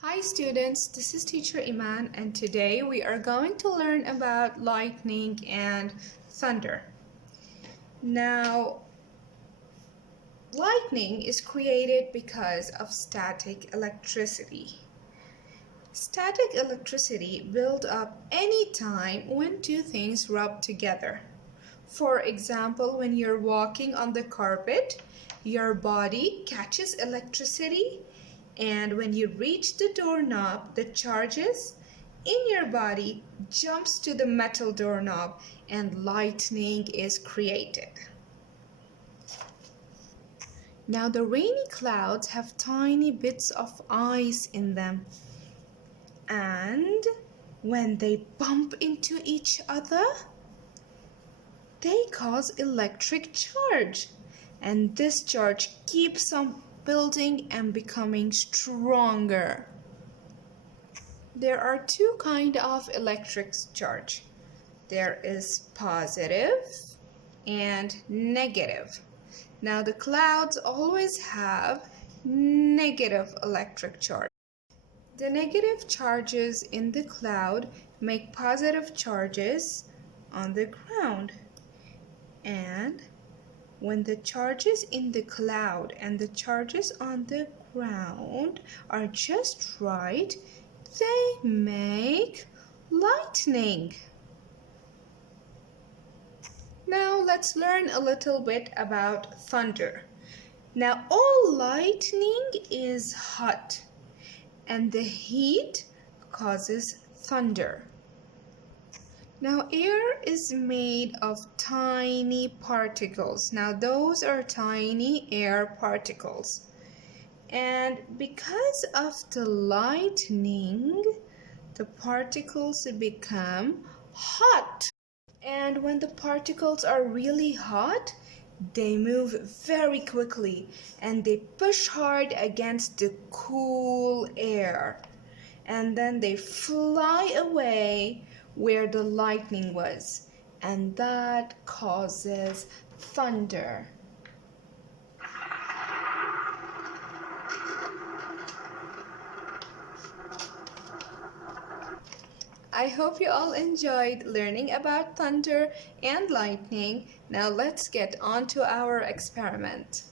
Hi students, this is teacher Iman and today we are going to learn about lightning and thunder. Now, lightning is created because of static electricity. Static electricity builds up any time when two things rub together. For example, when you're walking on the carpet, your body catches electricity, and when you reach the doorknob, the charges in your body jumps to the metal doorknob and lightning is created. Now the rainy clouds have tiny bits of ice in them, and when they bump into each other, they cause electric charge, and this charge keeps on building and becoming stronger. There are two kinds of electric charge. There is positive and negative. Now the clouds always have negative electric charge. The negative charges in the cloud make positive charges on the ground. And when the charges in the cloud and the charges on the ground are just right, they make lightning. Now let's learn a little bit about thunder. Now all lightning is hot, and the heat causes thunder. Now air is made of tiny particles. Now those are tiny air particles. And because of the lightning, the particles become hot. And when the particles are really hot, they move very quickly and they push hard against the cool air. And then they fly away where the lightning was, and that causes thunder. I hope you all enjoyed learning about thunder and lightning. Now let's get on to our experiment.